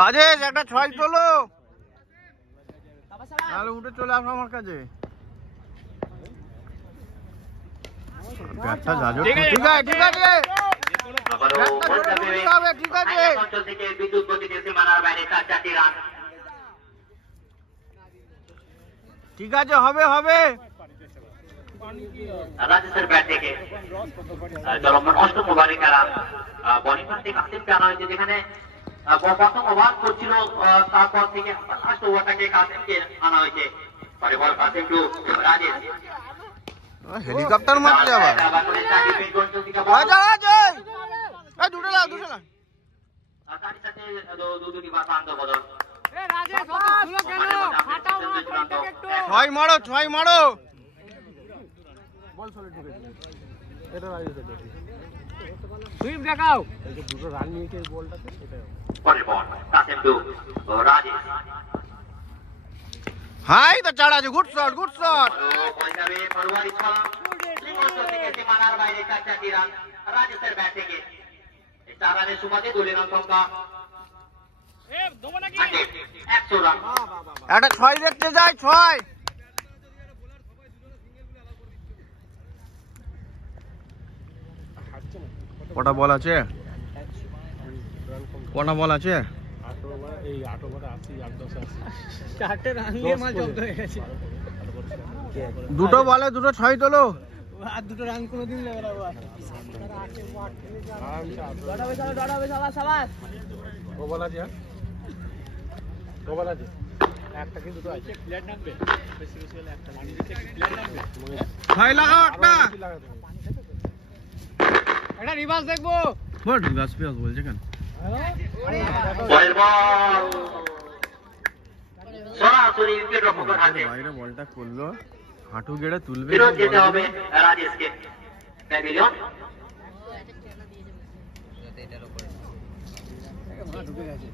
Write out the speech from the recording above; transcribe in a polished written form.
রাজেশ একটা 6 তোলো, তাহলে উঠে চলে আসো আমার কাছে। ব্যাটটা যাজো, ঠিক আছে ঠিক আছে, ঠিক আছে। ঠিক আছে, হবে হবে। রাজেশের ব্যাট থেকে চলমান অষ্টম ওভারে খেলা বোলিং প্রান্তে কাসিমকে আনা হয়েছে, যেখানে প্রথম ওভার করছিল, তারপর থেকে লাস্ট ওভারটাকে কাসিমকে আনা হয়েছে। পরে বল কাসিম টু রাজেশ, হেলিকপ্টার মারছে আবার। দুটো লাগ, দুটো লাগ। তার সাথে দুটি বার প্রান্ত বদল। ছয় মারো, ছয় মারো। দেখাও দুটো রান নিয়েছে বলটাতে, পরের বল কাসিম টু রাজেশ। হাই তো চাড়া আছে, গুড শট, গুড শট। রাজেশের ব্যাট থেকে 4 রানের সুবাদে দলের রান সংখ্যা 100 রান। একটা 6 দেখতে যাই, 6। কটা বল আছে? কটা বল আছে? দুটো বলে দুটো 6 তোলো। আর দুটো রান কোনোদিন নেবে না। একটা কি দুটো আছে, প্লেয়ার নামবে বেশি বেশি হলে একটা মানি দিতে প্লেয়ার নামবে। 6 লাগাও একটা। এটা রিভার্স দেখবো। বল রিভার্স পেস বলছে কেন? পরের বল সরাসরি উইকেট রক্ষকের হাতে। বাইরে বলটা করলো, হাঁটু গেড়ে তুলবে। ফেরত যেতে হবে রাজেশকে প্যাভিলিয়ন। ঢুকে গেছে।